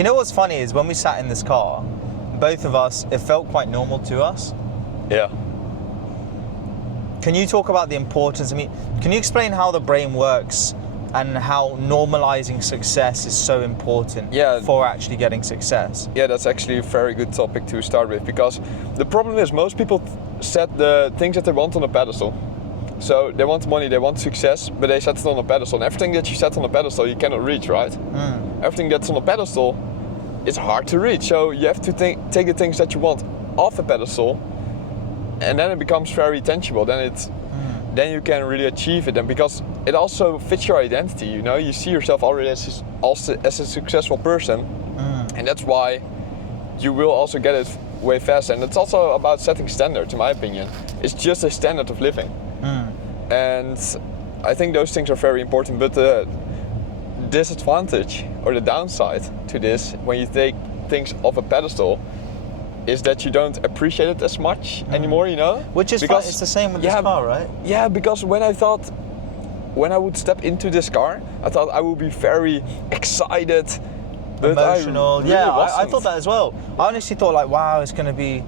You know what's funny is when we sat in this car, both of us, it felt quite normal to us. Yeah. Can you talk about the importance? I mean, can you explain how the brain works and how normalizing success is so important for actually getting success? Yeah, that's actually a very good topic to start with, because the problem is most people set the things that they want on a pedestal. So they want money, they want success, but they set it on a pedestal. And everything that you set on a pedestal, you cannot reach, right? Everything that's on a pedestal is hard to reach. So you have to take the things that you want off a pedestal, and then it becomes very tangible. Then you can really achieve it. And because it also fits your identity, you know, you see yourself already as a successful person, and that's why you will also get it way faster. And it's also about setting standards, in my opinion. It's just a standard of living. And I think those things are very important, but the disadvantage or the downside to this, when you take things off a pedestal, is that you don't appreciate it as much anymore, you know? Which is fun. It's the same with this car, right? Yeah, because when I would step into this car, I thought I would be very excited, but emotional. I I thought that as well. I honestly thought like, wow, it's gonna be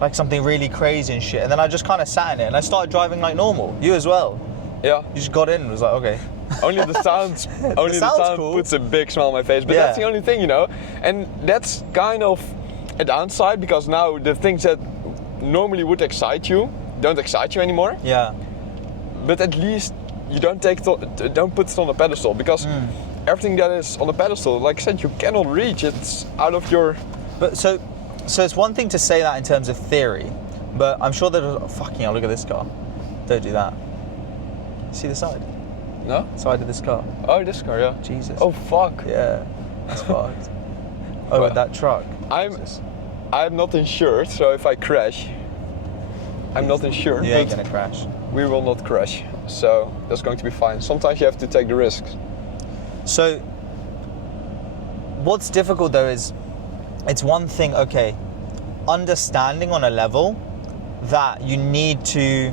like something really crazy and shit. And then I just kind of sat in it and I started driving like normal. You as well. Yeah. You just got in and was like, okay. Only the sound cool. puts a big smile on my face, but that's the only thing, you know. And that's kind of a downside, because now the things that normally would excite you don't excite you anymore. Yeah. But at least you don't put it on a pedestal, because everything that is on a pedestal, like I said, you cannot reach. It's out of your. But so it's one thing to say that in terms of theory, but I'm sure that fucking hell, look at this car. Don't do that. See the side? No? Side of this car. Oh, this car, yeah. Jesus. Oh fuck. Yeah. That's fucked. Oh, Well, that truck. I'm not insured, so if I crash, I'm not insured. You ain't but gonna crash. we will not crash, so that's going to be fine. Sometimes you have to take the risks. So, what's difficult though is, it's one thing, okay, understanding on a level that you need to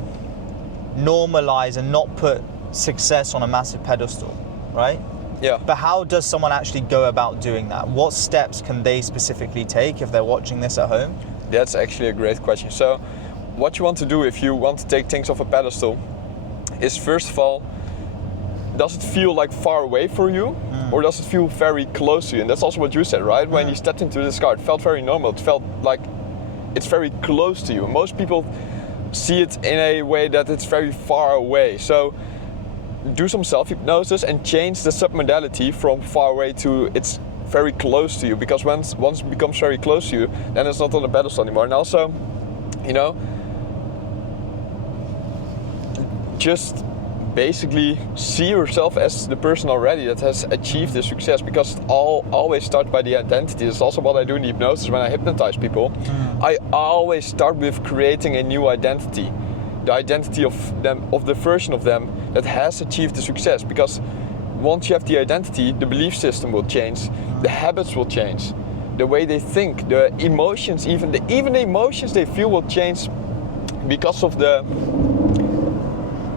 normalize and not put success on a massive pedestal, right? Yeah. But how does someone actually go about doing that? What steps can they specifically take if they're watching this at home? That's actually a great question. So, what you want to do if you want to take things off a pedestal is, first of all, does it feel like far away for you, or does it feel very close to you? And that's also what you said, right? When you stepped into this car, it felt very normal. It felt like it's very close to you. Most people see it in a way that it's very far away. So do some self-hypnosis and change the submodality from far away to it's very close to you. Because once it becomes very close to you, then it's not on a pedestal anymore. And also, you know, just basically see yourself as the person already that has achieved the success, because it always starts by the identity. It's also what I do in the hypnosis when I hypnotize people. I always start with creating a new identity, the identity of them, of the version of them that has achieved the success. Because once you have the identity, the belief system will change, the habits will change, the way they think, the emotions, even the emotions they feel will change because of the.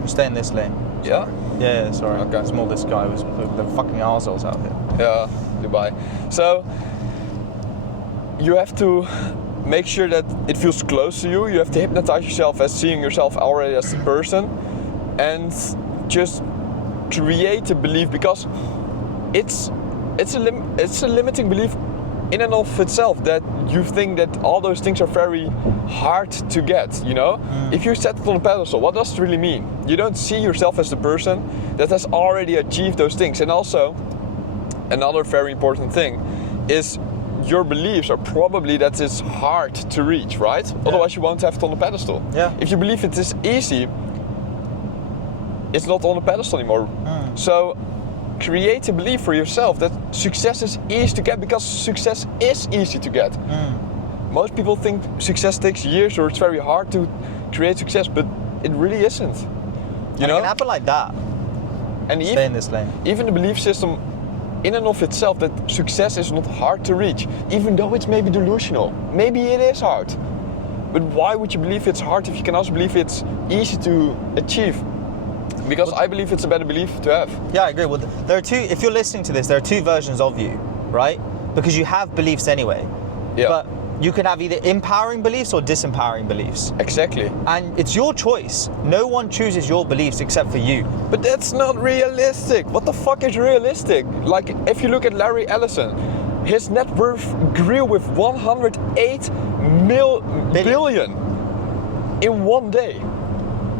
Stay in this lane. Yeah? Yeah, sorry. Okay. It's more this guy, was the fucking arseholes out here. Yeah, Dubai. So, you have to make sure that it feels close to you. You have to hypnotize yourself as seeing yourself already as a person, and just create a belief, because it's a limiting belief in and of itself, that you think that all those things are very hard to get, you know? If you set it on a pedestal, what does it really mean? You don't see yourself as the person that has already achieved those things. And also, another very important thing is your beliefs are probably that it's hard to reach, right? Yeah. Otherwise you won't have it on a pedestal. Yeah. If you believe it is easy, it's not on a pedestal anymore. So create a belief for yourself that success is easy to get, because success is easy to get. Most people think success takes years or it's very hard to create success, but it really isn't. You know? It can happen like that. And stay in this lane. Even the belief system in and of itself that success is not hard to reach, even though it's maybe delusional. Maybe it is hard. But why would you believe it's hard if you can also believe it's easy to achieve? Because I believe it's a better belief to have. Yeah, I agree. Well, there are two, if you're listening to this, there are two versions of you, right? because you have beliefs anyway. Yeah. But you can have either empowering beliefs or disempowering beliefs. Exactly. And it's your choice. No one chooses your beliefs except for you. But that's not realistic. What the fuck is realistic? Like, if you look at Larry Ellison, his net worth grew with 108 billion in one day.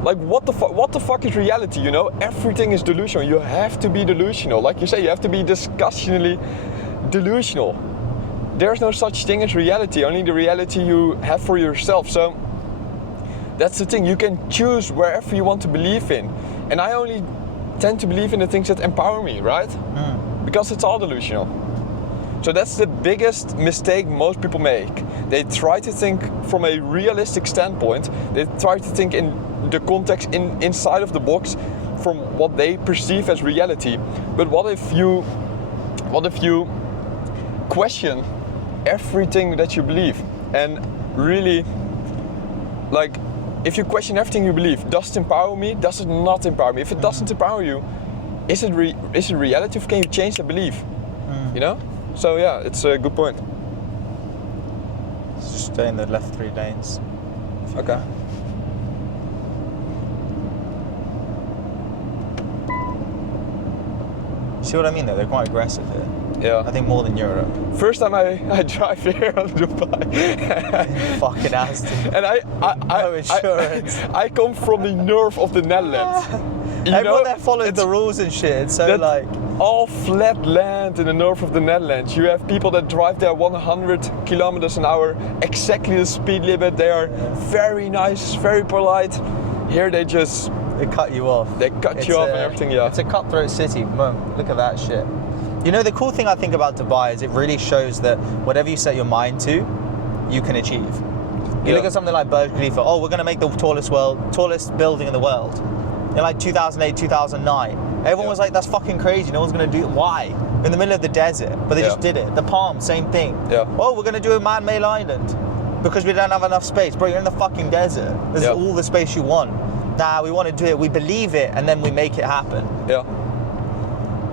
Like, what the fuck is reality, you know? Everything is delusional. You have to be delusional. Like you say, you have to be disgustingly delusional. There's no such thing as reality, only the reality you have for yourself. So that's the thing, you can choose wherever you want to believe in. And I only tend to believe in the things that empower me, right? Because it's all delusional. So that's the biggest mistake most people make. They try to think from a realistic standpoint. They try to think in the context inside of the box from what they perceive as reality. But what if you question everything that you believe, and really, like, if you question everything you believe, does it empower me? Does it not empower me? If it doesn't empower you, is it reality, or can you change the belief? You know? So yeah, it's a good point. Just stay in the left 3 lanes. Okay. See what I mean though? They're quite aggressive here. Yeah. I think more than Europe. First time I drive here on Dubai. Fucking ass. And No insurance. I come from the north of the Netherlands. You Everyone know, there follows the rules and shit. It's so like all flat land in the north of the Netherlands. You have people that drive there 100 kilometers an hour, exactly the speed limit. They are very nice, very polite. Here they cut you off. They cut you off and everything. Yeah. It's a cutthroat city. Mum, look at that shit. You know, the cool thing I think about Dubai is it really shows that whatever you set your mind to, you can achieve. You look at something like Burj Khalifa. Oh, we're going to make the tallest building in the world. In like 2008, 2009, everyone was like, that's fucking crazy. No one's going to do it. Why? In the middle of the desert. But they just did it. The Palm, same thing. Yeah. Oh, we're going to do a man-made island because we don't have enough space. Bro, you're in the fucking desert. There's all the space you want. Nah, we want to do it. We believe it, and then we make it happen. Yeah.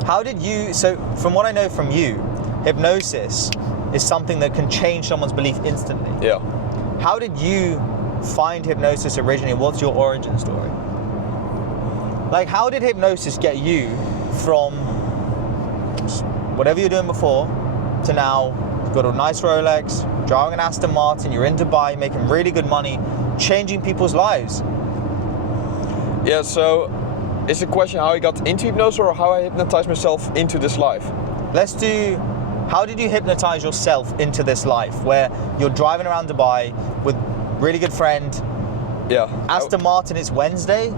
How did you, so from what I know from you, hypnosis is something that can change someone's belief instantly. Yeah. How did you find hypnosis originally? What's your origin story? Like, how did hypnosis get you from whatever you're doing before to now you've got a nice Rolex, driving an Aston Martin, you're in Dubai, making really good money, changing people's lives? Yeah, so is the question how I got into hypnosis or how I hypnotized myself into this life? Let's do, how did you hypnotize yourself into this life where you're driving around Dubai with really good friend? Yeah. Aston Martin, it's Wednesday?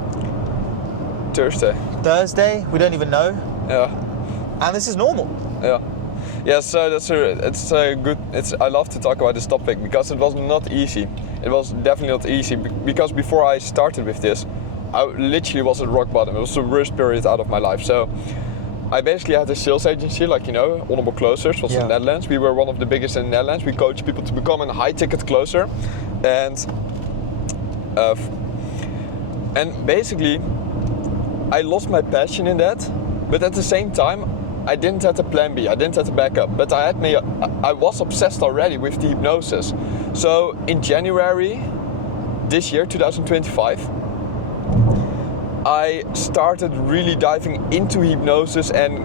Thursday? We don't even know. Yeah. And this is normal. Yeah. Yeah, so I love to talk about this topic because it was not easy. It was definitely not easy because before I started with this, I literally was at rock bottom. It was the worst period out of my life. So I basically had a sales agency, like, you know, Honorable Closers was in the Netherlands. We were one of the biggest in the Netherlands. We coach people to become a high-ticket closer. And basically, I lost my passion in that. But at the same time, I didn't have a plan B. I didn't have a backup. But I was obsessed already with the hypnosis. So in January this year, 2025, I started really diving into hypnosis and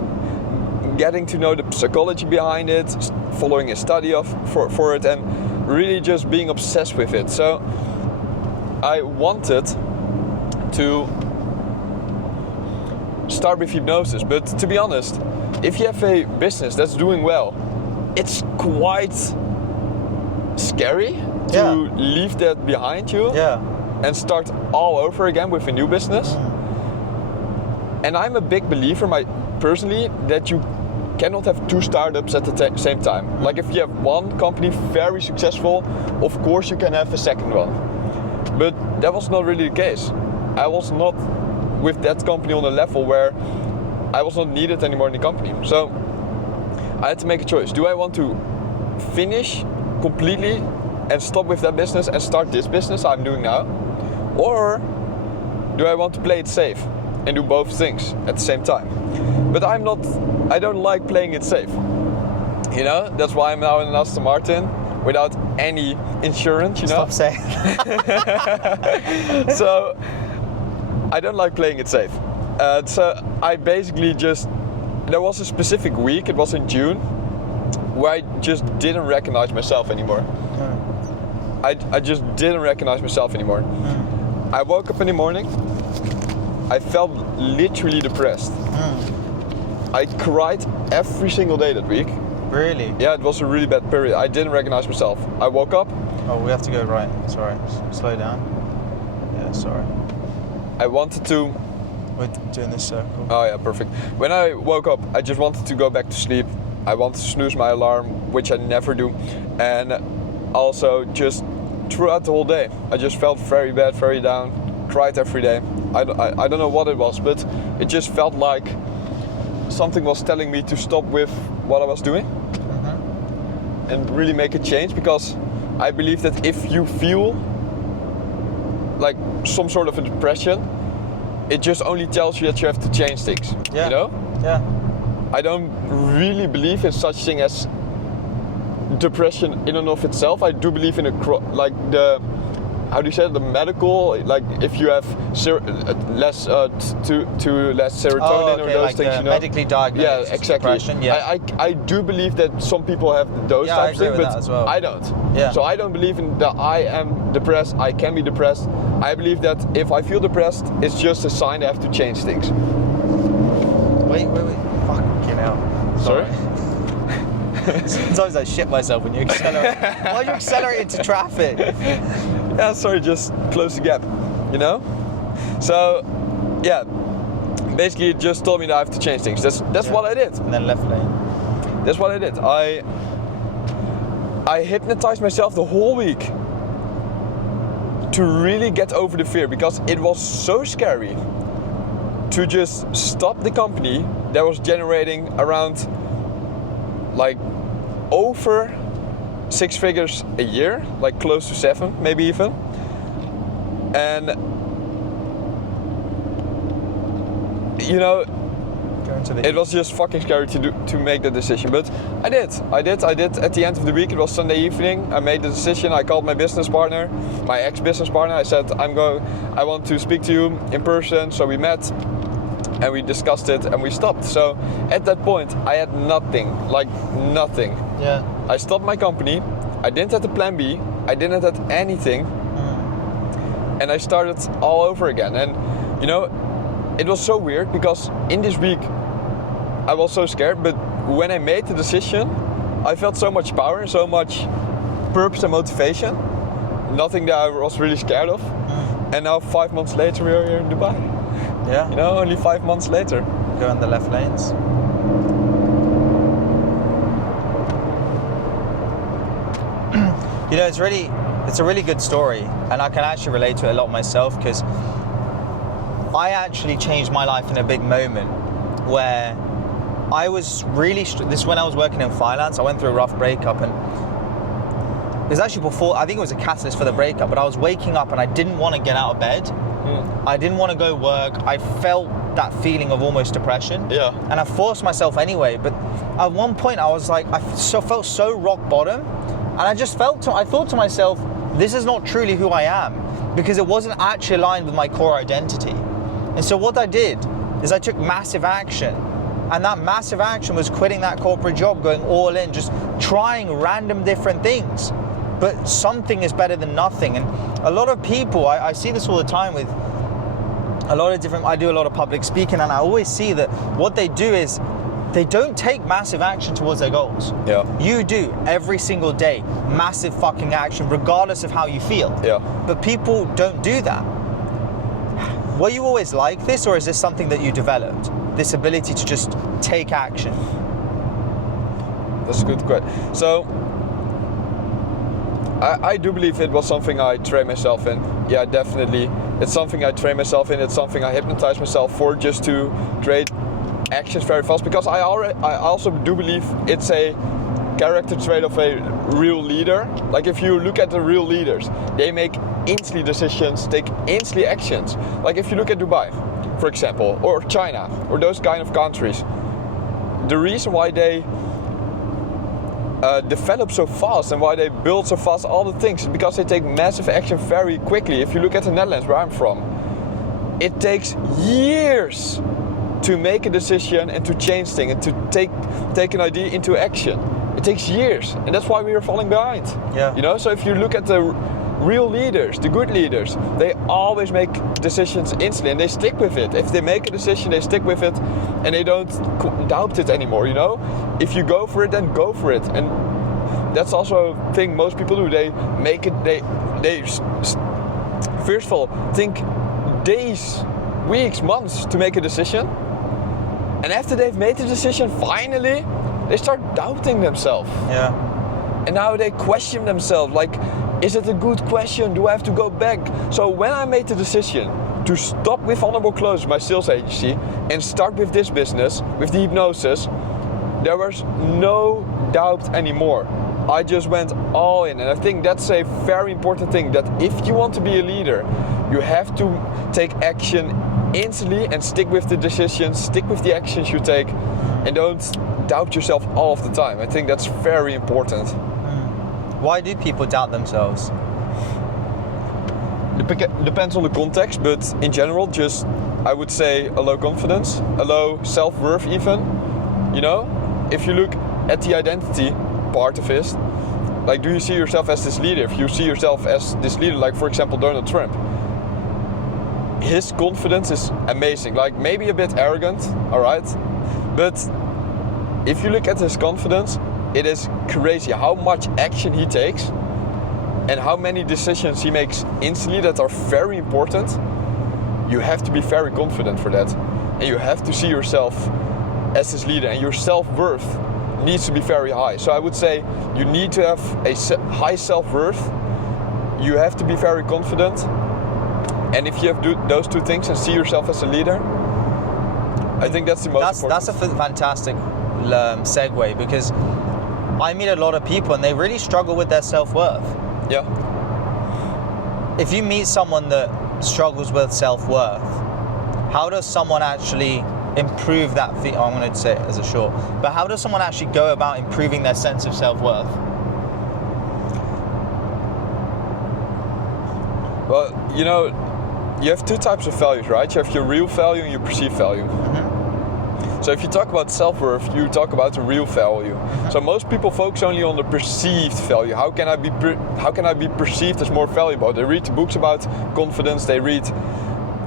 getting to know the psychology behind it, following a study for it, and really just being obsessed with it. So I wanted to start with hypnosis, but to be honest, if you have a business that's doing well, it's quite scary to leave that behind you. And start all over again with a new business. And I'm a big believer, personally, that you cannot have 2 startups at the same time. Like, if you have one company very successful, of course you can have a second one. But that was not really the case. I was not with that company on a level where I was not needed anymore in the company. So I had to make a choice. Do I want to finish completely and stop with that business and start this business I'm doing now? Or do I want to play it safe and do both things at the same time? But I don't like playing it safe. You know, that's why I'm now in an Aston Martin without any insurance, you know? Stop saying. So, I don't like playing it safe. So, I basically just, there was a specific week, it was in June, where I just didn't recognize myself anymore. I just didn't recognize myself anymore. I woke up in the morning, I felt literally depressed. I cried every single day that week. Really? Yeah, it was a really bad period. I didn't recognize myself. I woke up. Oh, we have to go right. Sorry. Slow down. Yeah, sorry. I wanted to... We're doing this circle. Oh yeah, perfect. When I woke up, I just wanted to go back to sleep. I wanted to snooze my alarm, which I never do. And also just throughout the whole day, I just felt very bad, very down. Cried every day. I don't know what it was, but it just felt like something was telling me to stop with what I was doing and really make a change, because I believe that if you feel like some sort of a depression, it just only tells you that you have to change things. Yeah. You know? Yeah. I don't really believe in such thing as depression in and of itself. I do believe in how do you say it? The medical, like if you have less less serotonin or those like things, you know. Medically diagnosed Yeah, exactly. depression. Yeah. I do believe that some people have those types of things, but as well. I don't. Yeah. So I don't believe in that I am depressed. I can be depressed. I believe that if I feel depressed, it's just a sign I have to change things. Wait. Fucking hell. Sorry? Sometimes I shit myself when you accelerate. Why you accelerate into traffic? Yeah, sorry, just close the gap, you know? So, yeah, basically it just told me that I have to change things. That's what I did. And then left lane. That's what I did. I hypnotized myself the whole week to really get over the fear, because it was so scary to just stop the company that was generating around like over 6 figures a year, like close to 7, maybe even. And you know, it was just fucking scary to make the decision. But I did. At the end of the week, it was Sunday evening. I made the decision. I called my business partner, my ex-business partner. I said, I want to speak to you in person. So we met and we discussed it and we stopped. So at that point, I had nothing, like nothing. Yeah. I stopped my company. I didn't have a plan B. I didn't have anything. And I started all over again. And you know, it was so weird, because in this week I was so scared, but when I made the decision, I felt so much power, so much purpose and motivation. Nothing that I was really scared of. And now 5 months later, we are here in Dubai. Yeah. You know, only 5 months later. Go in the left lanes. You know, it's a really good story, and I can actually relate to it a lot myself, because I actually changed my life in a big moment where I was really when I was working in finance. I went through a rough breakup, and it was actually before, I think it was a catalyst for the breakup, but I was waking up and I didn't want to get out of bed. I didn't want to go work. I felt that feeling of almost depression. Yeah. And I forced myself anyway, but at one point I was like, felt so rock bottom, and I thought to myself, this is not truly who I am, because it wasn't actually aligned with my core identity. And so what I did is I took massive action, and that massive action was quitting that corporate job, going all in, just trying random different things. But something is better than nothing. And a lot of people, I see this all the time with I do a lot of public speaking, and I always see that what they do is they don't take massive action towards their goals. Yeah. You do every single day, massive fucking action, regardless of how you feel. Yeah. But people don't do that. Were you always like this, or is this something that you developed? This ability to just take action? That's a good question. So, I do believe it was something I trained myself in. Yeah, definitely. It's something I trained myself in. It's something I hypnotized myself for, just to create actions very fast. Because I also do believe it's a character trait of a real leader. Like if you look at the real leaders, they make instantly decisions, take instantly actions. Like if you look at Dubai, for example, or China, or those kind of countries, the reason why they develop so fast and why they build so fast all the things is because they take massive action very quickly. If you look at the Netherlands, where I'm from, it takes years to make a decision and to change things and to take an idea into action. It takes years, and that's why we are falling behind. Yeah. You know, so if you look at the real leaders, the good leaders, they always make decisions instantly and they stick with it. If they make a decision, they stick with it and they don't doubt it anymore, you know? If you go for it, then go for it. And that's also a thing most people do. They make it, they first of all, think days, weeks, months to make a decision. And after they've made the decision, finally, they start doubting themselves. Yeah. And now they question themselves, like, is it a good question? Do I have to go back? So when I made the decision to stop with Honorable Closers, my sales agency, and start with this business, with the hypnosis, there was no doubt anymore. I just went all in, and I think that's a very important thing, that if you want to be a leader, you have to take action instantly and stick with the decisions, stick with the actions you take, and don't doubt yourself all of the time. I think that's very important. Why do people doubt themselves? Depends on the context, but in general, just, I would say, a low confidence, a low self-worth even. You know, if you look at the identity part of it, like, do you see yourself as this leader? If you see yourself as this leader, like for example Donald Trump, his confidence is amazing, like maybe a bit arrogant, alright? But if you look at his confidence, it is crazy how much action he takes and how many decisions he makes instantly that are very important. You have to be very confident for that. And you have to see yourself as his leader, and your self-worth needs to be very high. So I would say you need to have a high self-worth. You have to be very confident. And if you have those two things and see yourself as a leader, I think that's the most important. That's a fantastic segue, because I meet a lot of people and they really struggle with their self-worth. Yeah. If you meet someone that struggles with self-worth, how does someone actually improve that? I'm going to say it as a short, but how does someone actually go about improving their sense of self-worth? Well, you know, you have two types of values, right? You have your real value and your perceived value. Mm-hmm. So if you talk about self-worth, you talk about the real value. Mm-hmm. So most people focus only on the perceived value. How can I be perceived as more valuable? They read books about confidence, they read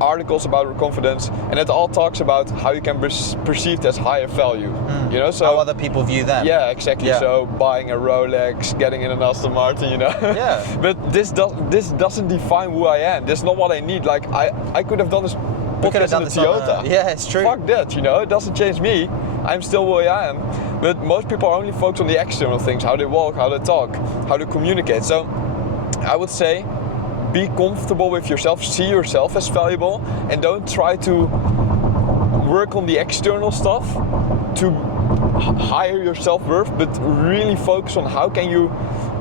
articles about confidence, and it all talks about how you can be perceived as higher value. You know, so how other people view them. Yeah, exactly. Yeah. So buying a Rolex, getting in an Aston Martin, you know. Yeah. But this doesn't define who I am. This is not what I need. Like I could have done this podcast in a Toyota. Yeah, it's true. Fuck that, you know. It doesn't change me. I'm still who I am. But most people only focus on the external things: how they walk, how they talk, how they communicate. So I would say, be comfortable with yourself, see yourself as valuable, and don't try to work on the external stuff to higher your self-worth, but really focus on how can you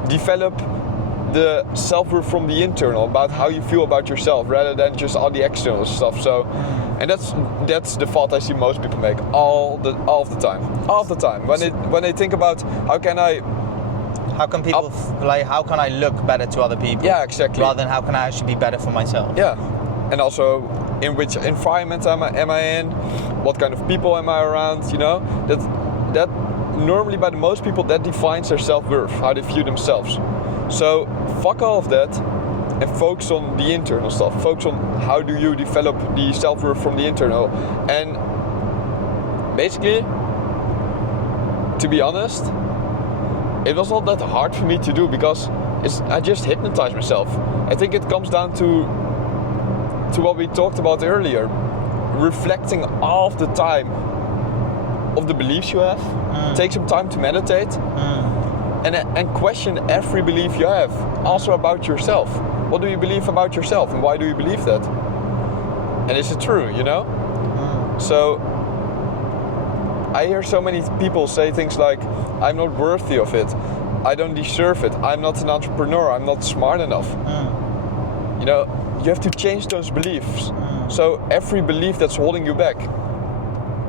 develop the self-worth from the internal, about how you feel about yourself, rather than just all the external stuff. So, and that's the fault I see most people make all of the time. When they think about how can I look better to other people? Yeah, exactly. Rather than how can I actually be better for myself? Yeah, and also in which environment am I in? What kind of people am I around? You know, that normally by the most people that defines their self-worth, how they view themselves. So fuck all of that and focus on the internal stuff. Focus on how do you develop the self-worth from the internal. And basically, to be honest, it was not that hard for me to do, because I just hypnotized myself. I think it comes down to what we talked about earlier, reflecting all of the time of the beliefs you have. Take some time to meditate and question every belief you have, also about yourself. What do you believe about yourself, and why do you believe that? And is it true, you know? So I hear so many people say things like, I'm not worthy of it, I don't deserve it, I'm not an entrepreneur, I'm not smart enough. You know, you have to change those beliefs. So every belief that's holding you back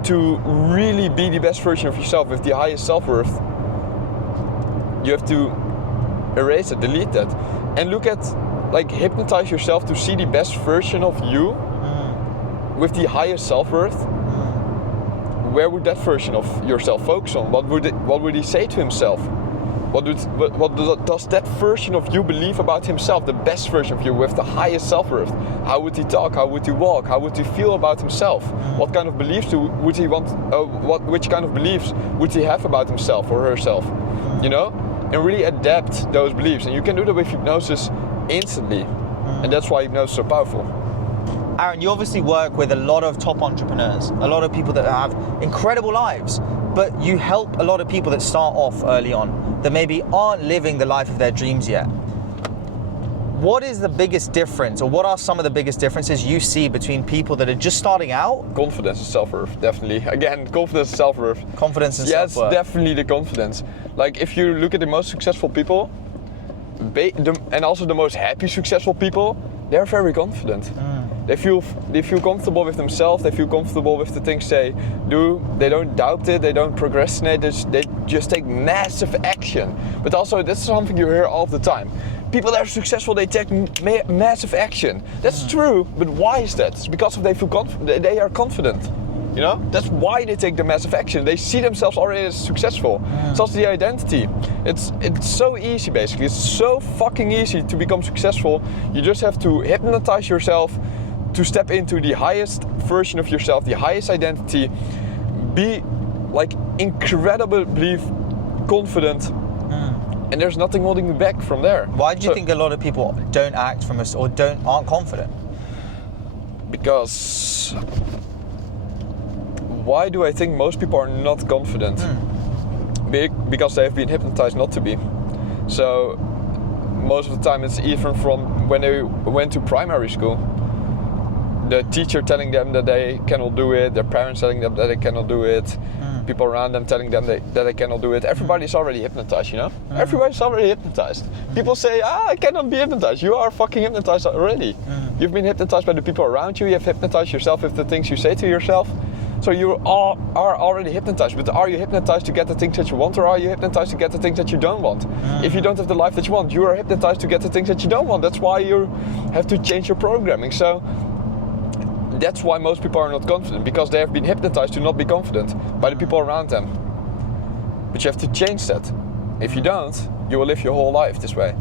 to really be the best version of yourself with the highest self-worth, You have to erase it, delete that, and look at, like, hypnotize yourself to see the best version of you with the highest self-worth. Where would that version of yourself focus on? What would he say to himself? What does that version of you believe about himself, the best version of you with the highest self-worth? How would he talk? How would he walk? How would he feel about himself? What kind of beliefs would he want? Which kind of beliefs would he have about himself or herself? You know, and really adapt those beliefs. And you can do that with hypnosis instantly, and that's why hypnosis is so powerful. Aron, you obviously work with a lot of top entrepreneurs, a lot of people that have incredible lives, but you help a lot of people that start off early on, that maybe aren't living the life of their dreams yet. What is the biggest difference, or what are some of the biggest differences you see between people that are just starting out? Confidence and self-worth, definitely. Again, confidence and self-worth. Confidence and self-worth. Yes, definitely the confidence. Like, if you look at the most successful people, and also the most happy successful people, they're very confident. They feel comfortable with themselves, they feel comfortable with the things they do, they don't doubt it, they don't procrastinate, they just take massive action. But also, that's something you hear all the time. People that are successful, they take massive action. That's true, but why is that? It's because they are confident. You know, that's why they take the massive action. They see themselves already as successful. It's also the identity. It's so easy, basically. It's so fucking easy to become successful. You just have to hypnotize yourself to step into the highest version of yourself, the highest identity. Be like incredibly confident, and there's nothing holding you back from there. Why do you think a lot of people don't act from us or aren't confident? Because why do I think most people are not confident? Because they have been hypnotized not to be. So most of the time it's even from when they went to primary school. The teacher telling them that they cannot do it, their parents telling them that they cannot do it, people around them telling them that they cannot do it. Everybody's already hypnotized, you know? Everybody's already hypnotized. People say, I cannot be hypnotized. You are fucking hypnotized already. You've been hypnotized by the people around you, you have hypnotized yourself with the things you say to yourself. So you are already hypnotized, but are you hypnotized to get the things that you want, or are you hypnotized to get the things that you don't want? If you don't have the life that you want, you are hypnotized to get the things that you don't want. That's why you have to change your programming. So that's why most people are not confident, because they have been hypnotized to not be confident by the people around them. But you have to change that. If you don't, you will live your whole life this way.